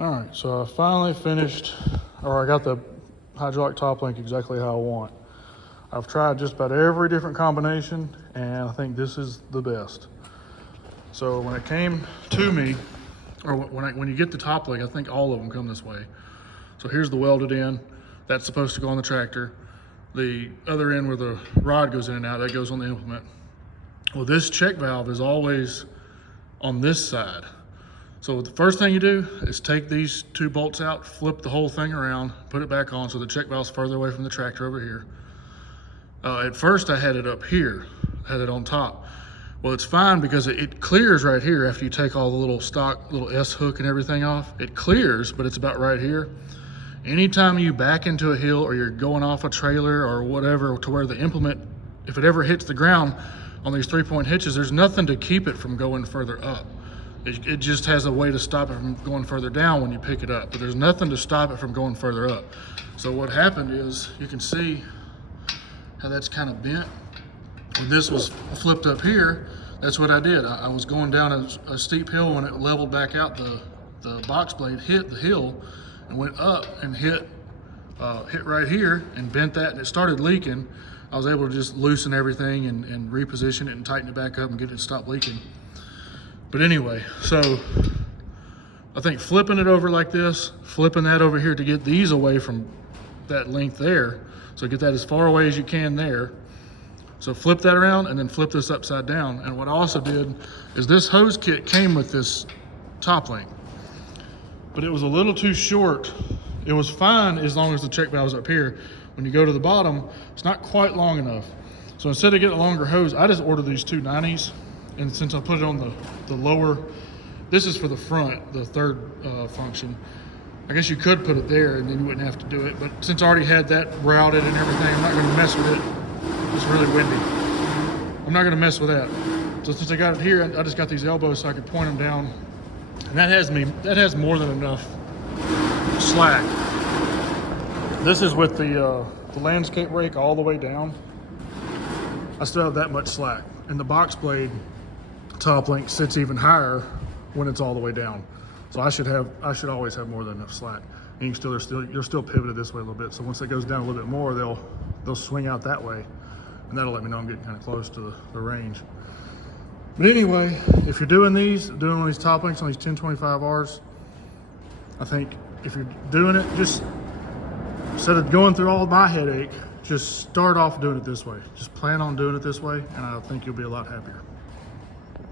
All right, so I finally finished, or I got the hydraulic top link exactly how I want. I've tried just about every different combination, and I think this is the best. So when it came to me, or when you get the top link, I think all of them come this way. So here's the welded end. That's supposed to go on the tractor. The other end where the rod goes in and out, that goes on the implement. Well, this check valve is always on this side. So the first thing you do is take these two bolts out, flip the whole thing around, put it back on so the check valve's further away from the tractor over here. At first I had it up here, had it on top. Well, it's fine because it clears right here after you take all the little stock, little S hook and everything off. It clears, but it's about right here. Anytime you back into a hill or you're going off a trailer or whatever to where the implement, if it ever hits the ground on these 3-point hitches, there's nothing to keep it from going further up. It just has a way to stop it from going further down when you pick it up, but there's nothing to stop it from going further up. So what happened is, you can see how that's kind of bent. When this was flipped up here, that's what I did. I was going down a steep hill. When it leveled back out, the box blade hit the hill and went up and hit right here and bent that, and it started leaking. I was able to just loosen everything and reposition it and tighten it back up and get it to stop leaking. But anyway, so I think flipping it over like this, flipping that over here to get these away from that length there, so get that as far away as you can there. So flip that around and then flip this upside down. And what I also did is this hose kit came with this top link, but it was a little too short. It was fine as long as the check valve was up here. When you go to the bottom, it's not quite long enough. So instead of getting a longer hose, I just ordered these 2 90s. And since I put it on the lower, this is for the front, the third function. I guess you could put it there and then you wouldn't have to do it. But since I already had that routed and everything, I'm not gonna mess with it. It's really windy. I'm not gonna mess with that. So since I got it here, I just got these elbows so I can point them down. And that has more than enough slack. This is with the landscape rake all the way down. I still have that much slack. And the box blade top link sits even higher when it's all the way down. So I should always have more than enough slack. And you're still pivoted this way a little bit. So once it goes down a little bit more, they'll swing out that way. And that'll let me know I'm getting kind of close to the range. But anyway, if you're doing one of these top links on these 1025Rs, I think if you're doing it, just instead of going through all my headache, just start off doing it this way. Just plan on doing it this way, and I think you'll be a lot happier.